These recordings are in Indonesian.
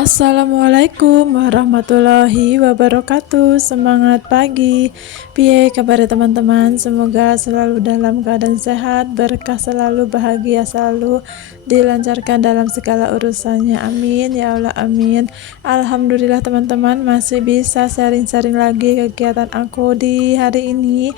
Assalamualaikum warahmatullahi wabarakatuh. Semangat pagi. Piye kabar teman-teman? Semoga selalu dalam keadaan sehat, berkah selalu, bahagia selalu, dilancarkan dalam segala urusannya. Amin ya Allah, amin. Alhamdulillah teman-teman, masih bisa sharing-sharing lagi kegiatan aku di hari ini.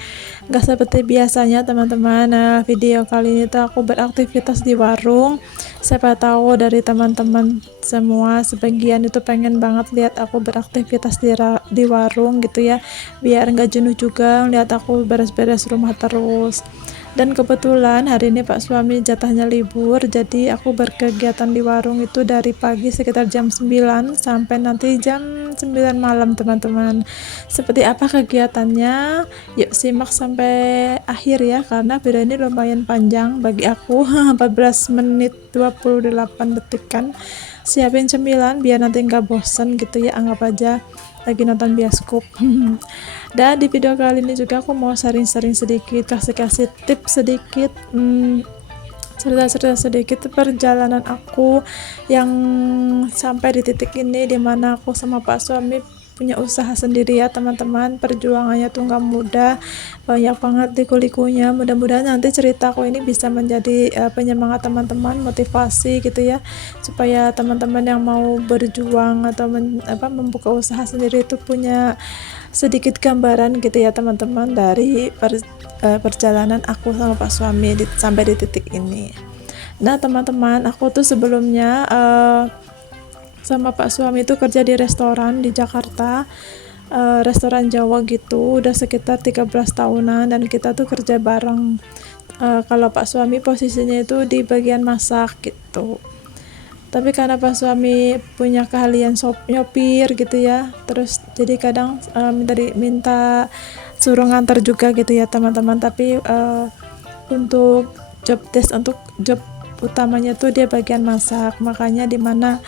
Gak seperti biasanya teman-teman. Video kali ini tuh aku beraktivitas di warung. Siapa tahu dari teman-teman semua sebagian itu pengen banget lihat aku beraktivitas di warung gitu ya, biar nggak jenuh juga lihat aku beres-beres rumah terus. Dan kebetulan hari ini Pak suami jatahnya libur, jadi aku berkegiatan di warung itu dari pagi sekitar jam 9 sampai nanti jam 9 malam teman-teman. Seperti apa kegiatannya? Yuk simak sampai akhir ya, karena video ini lumayan panjang bagi aku 14 menit 28 detik kan. Siapin cemilan biar nanti nggak bosen gitu ya, anggap aja lagi nonton bioskop. Dan di video kali ini juga aku mau sharing-sharing sedikit, kasih tips sedikit, cerita-cerita sedikit perjalanan aku yang sampai di titik ini, dimana aku sama Pak suami punya usaha sendiri ya teman-teman. Perjuangannya tuh nggak mudah, banyak banget liku-likunya. Mudah-mudahan nanti ceritaku ini bisa menjadi penyemangat teman-teman, motivasi gitu ya, supaya teman-teman yang mau berjuang atau membuka usaha sendiri itu punya sedikit gambaran gitu ya teman-teman, dari perjalanan aku sama Pak suami sampai di titik ini. Nah teman-teman, aku tuh sebelumnya sama Pak suami itu kerja di restoran di Jakarta, restoran Jawa gitu, udah sekitar 13 tahunan, dan kita tuh kerja bareng. Kalau Pak suami posisinya itu di bagian masak gitu, tapi karena Pak suami punya keahlian nyopir gitu ya, terus jadi kadang minta suruh nganter juga gitu ya teman-teman. Tapi untuk job desk, untuk job utamanya tuh dia bagian masak. Makanya dimana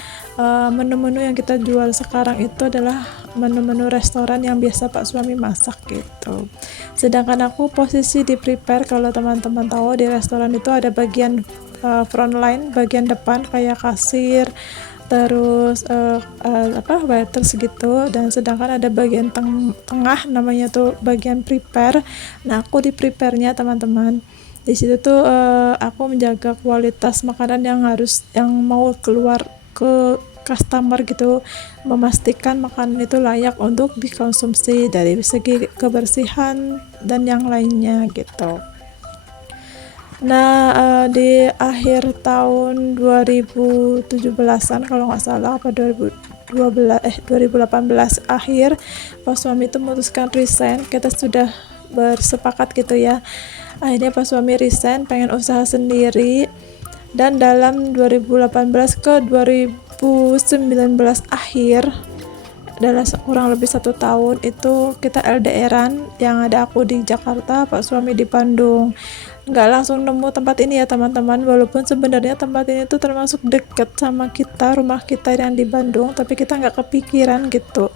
menu-menu yang kita jual sekarang itu adalah menu-menu restoran yang biasa Pak suami masak gitu. Sedangkan aku posisi di prepare. Kalau teman-teman tahu, di restoran itu ada bagian front line, bagian depan kayak kasir, terus waiters gitu, dan sedangkan ada bagian tengah namanya tuh bagian prepare. Nah aku di prepare-nya teman-teman. Di situ tuh aku menjaga kualitas makanan yang mau keluar ke customer gitu, memastikan makanan itu layak untuk dikonsumsi dari segi kebersihan dan yang lainnya gitu. Nah di akhir tahun 2017an kalau nggak salah, apa 2018 akhir, Pak suami itu memutuskan resign. Kita sudah bersepakat gitu ya, akhirnya Pak suami resign, pengen usaha sendiri. Dan dalam 2018 ke 2019 akhir, adalah kurang lebih 1 tahun itu kita LDRan, yang ada aku di Jakarta, Pak suami di Bandung. Nggak langsung nemu tempat ini ya teman-teman, walaupun sebenarnya tempat ini tuh termasuk deket sama kita, rumah kita yang di Bandung, tapi kita nggak kepikiran gitu.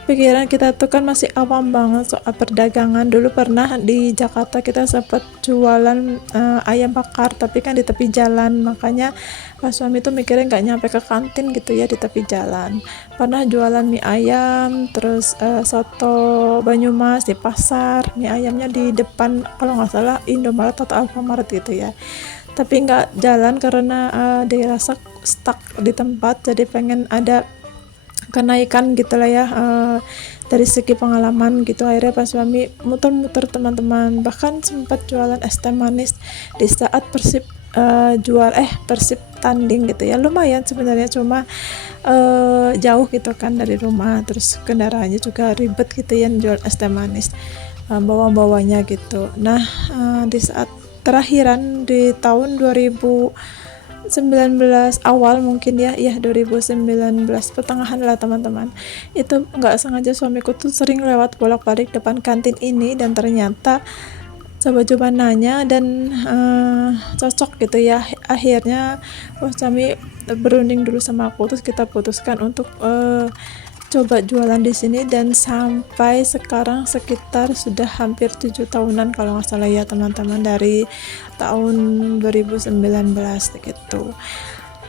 Pikiran kita tuh kan masih awam banget soal perdagangan. Dulu pernah di Jakarta kita sempat jualan ayam bakar, tapi kan di tepi jalan. Makanya Pak suami tuh mikirnya nggak nyampe ke kantin gitu ya, di tepi jalan. Pernah jualan mie ayam, terus soto Banyumas di pasar, mie ayamnya di depan kalau nggak salah Indomaret atau Alfamart gitu ya. Tapi nggak jalan karena dirasa stuck di tempat, jadi pengen ada kenaikan gitulah ya, dari segi pengalaman gitu. Akhirnya Pak suami muter-muter teman-teman, bahkan sempat jualan es teh manis di saat Persib Persib tanding gitu ya. Lumayan sebenarnya, cuma jauh gitu kan dari rumah, terus kendaraannya juga ribet gitu ya, jual es teh manis bawa-bawanya gitu. Nah di saat terakhiran di tahun 2019 awal mungkin ya 2019 pertengahan lah teman-teman, itu nggak sengaja suamiku tuh sering lewat bolak-balik depan kantin ini, dan ternyata coba-coba nanya dan cocok gitu ya. Akhirnya suami berunding dulu sama aku, terus kita putuskan untuk coba jualan di sini, dan sampai sekarang sekitar sudah hampir 7 tahunan kalau nggak salah ya teman-teman, dari tahun 2019 gitu.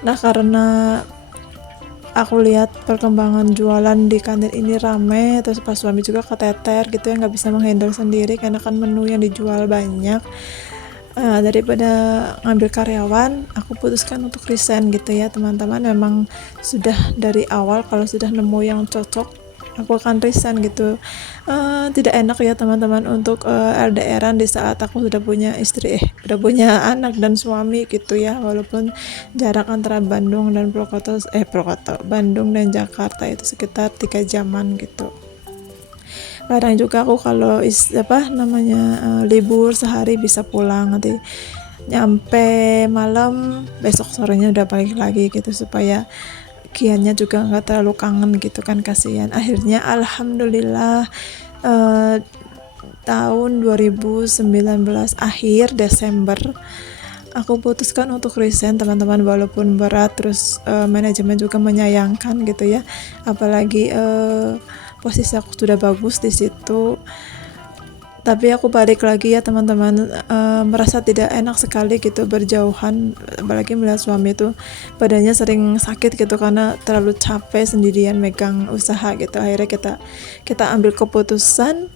Nah karena aku lihat perkembangan jualan di kantin ini rame, terus pas suami juga keteter gitu ya, nggak bisa menghandle sendiri karena kan menu yang dijual banyak. Daripada ngambil karyawan, aku putuskan untuk resign gitu ya teman-teman. Memang sudah dari awal kalau sudah nemu yang cocok, aku akan resign gitu. Tidak enak ya teman-teman untuk LDRan di saat aku sudah punya istri, udah punya anak dan suami gitu ya. Walaupun jarak antara Bandung dan Bandung dan Jakarta itu sekitar 3 jaman gitu. Kadang juga aku kalau libur sehari bisa pulang, nanti nyampe malam besok sorenya udah balik lagi gitu, supaya kiannya juga nggak terlalu kangen gitu kan, kasihan. Akhirnya alhamdulillah tahun 2019 akhir Desember aku putuskan untuk resign teman-teman, walaupun berat, terus manajemen juga menyayangkan gitu ya, apalagi posisi aku sudah bagus di situ. Tapi aku balik lagi ya teman-teman, merasa tidak enak sekali gitu berjauhan, apalagi melihat suami itu badannya sering sakit gitu karena terlalu capek sendirian megang usaha gitu. Akhirnya kita ambil keputusan,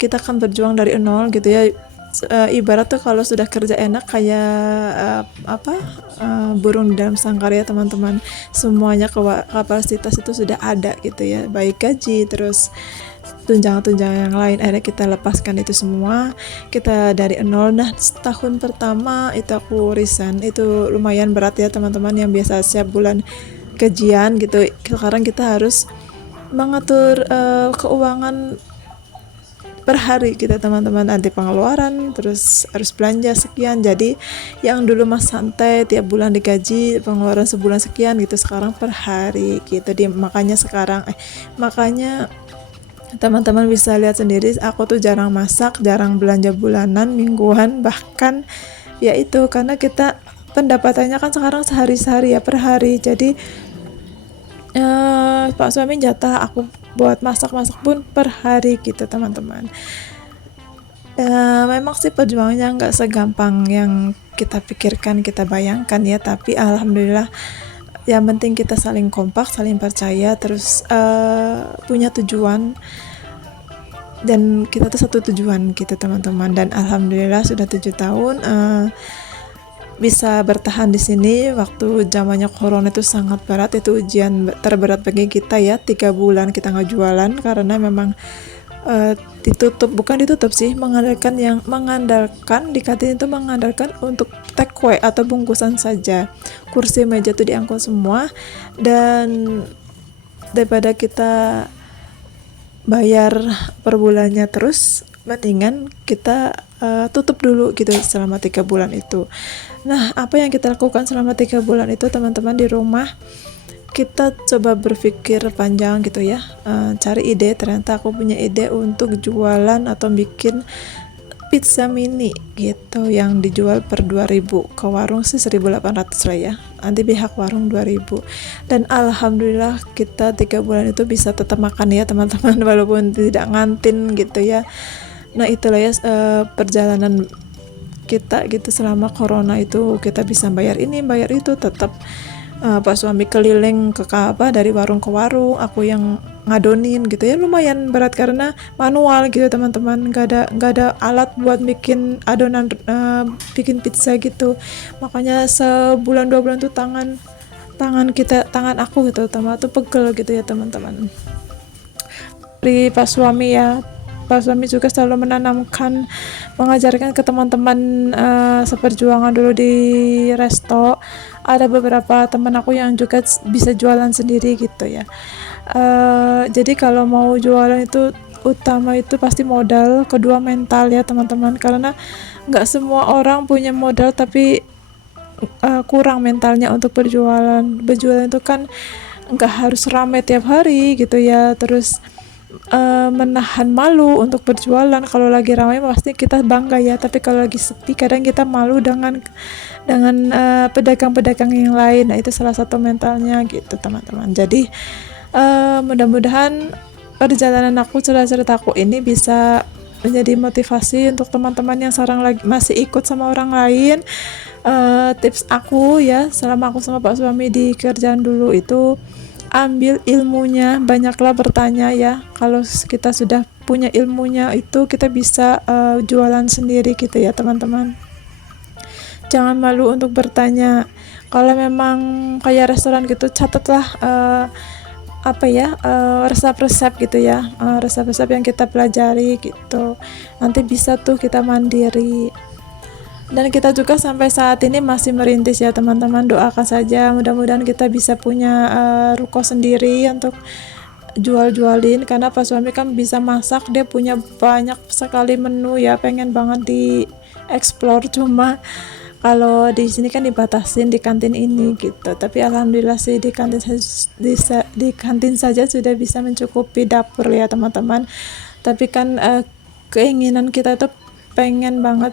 kita akan berjuang dari nol gitu ya. Ibarat tuh kalau sudah kerja enak kayak burung di dalam sangkar ya teman-teman, semuanya kapasitas itu sudah ada gitu ya, baik gaji terus tunjangan-tunjangan yang lain. Akhirnya kita lepaskan itu semua, kita dari nol. Nah setahun pertama itu aku resign, itu lumayan berat ya teman-teman, yang biasa setiap bulan gajian gitu, sekarang kita harus mengatur keuangan per hari kita teman-teman, anti pengeluaran, terus harus belanja sekian. Jadi yang dulu mas santai tiap bulan digaji pengeluaran sebulan sekian gitu, sekarang per hari gitu. Makanya teman-teman bisa lihat sendiri, aku tuh jarang masak, jarang belanja bulanan, mingguan, bahkan ya itu karena kita pendapatannya kan sekarang sehari-hari ya, per hari. Jadi Pak suami jatah aku buat masak-masak pun per hari gitu teman-teman. Memang sih perjuangannya nggak segampang yang kita pikirkan, kita bayangkan ya, tapi alhamdulillah yang penting kita saling kompak, saling percaya, terus punya tujuan, dan kita tuh satu tujuan gitu teman-teman. Dan alhamdulillah sudah 7 tahun bisa bertahan di sini. Waktu zamannya corona itu sangat berat, itu ujian terberat bagi kita ya, 3 bulan kita nggak jualan karena memang bukan ditutup sih, mengandalkan di kantin itu mengandalkan untuk take away atau bungkusan saja, kursi meja tuh diangkut semua. Dan daripada kita bayar per bulannya terus, mendingan kita tutup dulu gitu selama 3 bulan itu. Nah apa yang kita lakukan selama 3 bulan itu teman-teman di rumah, kita coba berpikir panjang gitu ya, cari ide. Ternyata aku punya ide untuk jualan atau bikin pizza mini gitu yang dijual per 2.000, ke warung sih 1.800 lah ya, nanti pihak warung 2.000. Dan alhamdulillah kita 3 bulan itu bisa tetap makan ya teman-teman, walaupun tidak ngantin gitu ya. Nah itulah ya perjalanan kita gitu selama corona itu, kita bisa bayar ini bayar itu, tetap Pak suami keliling dari warung ke warung, aku yang ngadonin gitu ya. Lumayan berat karena manual gitu teman-teman, nggak ada alat buat bikin adonan, bikin pizza gitu. Makanya sebulan 2 bulan tuh tangan aku gitu teman tuh pegel gitu ya teman-teman. Dari Pak suami ya, Pak suami juga selalu mengajarkan ke teman-teman seperjuangan dulu di resto. Ada beberapa teman aku yang juga bisa jualan sendiri gitu ya. Jadi kalau mau jualan itu utama itu pasti modal, kedua mental ya teman-teman, karena nggak semua orang punya modal tapi kurang mentalnya untuk berjualan itu kan nggak harus ramai tiap hari gitu ya, terus menahan malu untuk berjualan. Kalau lagi ramai pasti kita bangga ya, tapi kalau lagi sepi kadang kita malu dengan pedagang-pedagang yang lain. Nah itu salah satu mentalnya gitu teman-teman. Jadi mudah-mudahan perjalanan aku, ceritaku ini bisa menjadi motivasi untuk teman-teman yang sekarang lagi masih ikut sama orang lain, tips aku ya selama aku sama Pak suami di kerjaan dulu itu, ambil ilmunya, banyaklah bertanya ya. Kalau kita sudah punya ilmunya itu kita bisa jualan sendiri gitu ya teman-teman. Jangan malu untuk bertanya. Kalau memang kayak restoran gitu, catatlah resep-resep gitu ya, resep-resep yang kita pelajari gitu. Nanti bisa tuh kita mandiri. Dan kita juga sampai saat ini masih merintis ya teman-teman, doakan saja mudah-mudahan kita bisa punya ruko sendiri untuk jual-jualin, karena Pak suami kan bisa masak, dia punya banyak sekali menu ya, pengen banget di explore, cuma kalau di sini kan dibatasin di kantin ini gitu. Tapi alhamdulillah sih di kantin saja sudah bisa mencukupi dapur ya teman-teman. Tapi kan keinginan kita itu pengen banget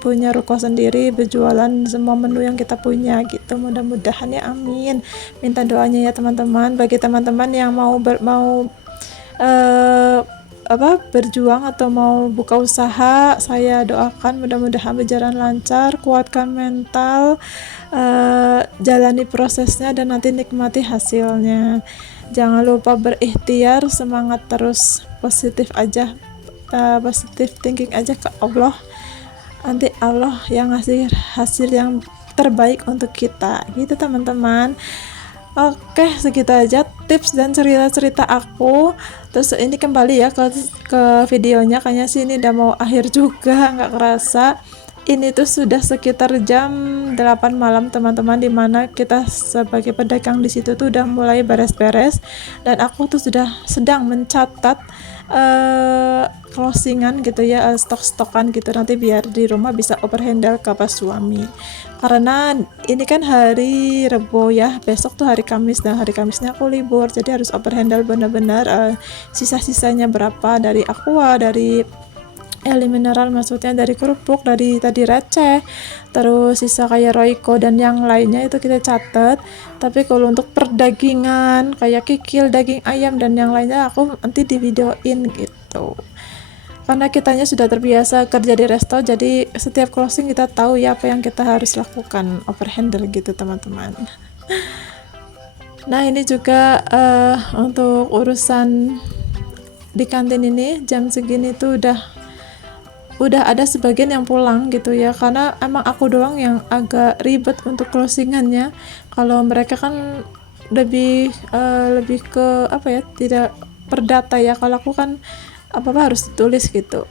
punya ruko sendiri, berjualan semua menu yang kita punya gitu. Mudah-mudahan ya, amin. Minta doanya ya teman-teman. Bagi teman-teman yang mau berjuang atau mau buka usaha, saya doakan mudah-mudahan berjalan lancar, kuatkan mental, jalani prosesnya dan nanti nikmati hasilnya. Jangan lupa berikhtiar, semangat terus, positif aja, positive thinking aja ke Allah. Nanti Allah yang ngasih hasil yang terbaik untuk kita gitu teman-teman. Oke, segitu aja tips dan cerita-cerita aku. Terus ini kembali ya ke videonya, kayaknya sih ini udah mau akhir juga, nggak kerasa. Ini tuh sudah sekitar jam 8 malam teman-teman, dimana kita sebagai pedagang di situ tuh udah mulai beres-beres, dan aku tuh sudah sedang mencatat closingan gitu ya, stok-stokan gitu, nanti biar di rumah bisa overhandle ke pas suami. Karena ini kan hari Rebo ya, besok tuh hari Kamis, dan hari Kamisnya aku libur, jadi harus overhandle benar-benar sisa-sisanya berapa dari aqua, dari mineral, maksudnya dari kerupuk, dari tadi receh, terus sisa kayak Royco dan yang lainnya itu kita catat. Tapi kalau untuk perdagingan kayak kikil, daging ayam dan yang lainnya aku nanti di videoin gitu, karena kitanya sudah terbiasa kerja di resto, jadi setiap closing kita tahu ya apa yang kita harus lakukan, overhandle gitu teman-teman. Nah ini juga untuk urusan di kantin ini, jam segini tuh udah ada sebagian yang pulang gitu ya, karena emang aku doang yang agak ribet untuk closingannya. Kalau mereka kan lebih ke apa ya, tidak perdata ya, kalau aku kan apa harus ditulis gitu.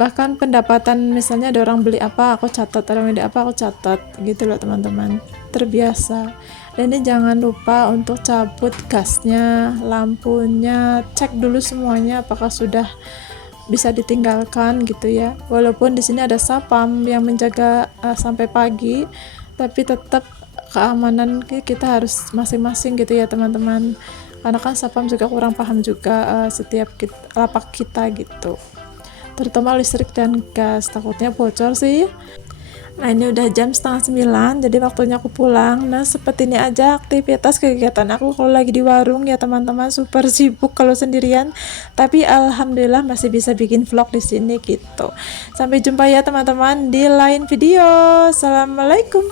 Bahkan pendapatan, misalnya ada orang beli apa aku catat, orang beli apa aku catat gitu loh teman-teman, terbiasa. Dan ini jangan lupa untuk cabut gasnya, lampunya, cek dulu semuanya apakah sudah bisa ditinggalkan gitu ya. Walaupun di sini ada sapam yang menjaga sampai pagi, tapi tetap keamanan kita harus masing-masing gitu ya teman-teman, karena kan sapam juga kurang paham juga setiap lapak kita gitu, terutama listrik dan gas, takutnya bocor sih. Nah ini udah jam 8:30, jadi waktunya aku pulang. Nah seperti ini aja aktivitas kegiatan aku kalau lagi di warung ya teman-teman, super sibuk kalau sendirian, tapi alhamdulillah masih bisa bikin vlog di sini gitu. Sampai jumpa ya teman-teman di lain video. Assalamualaikum.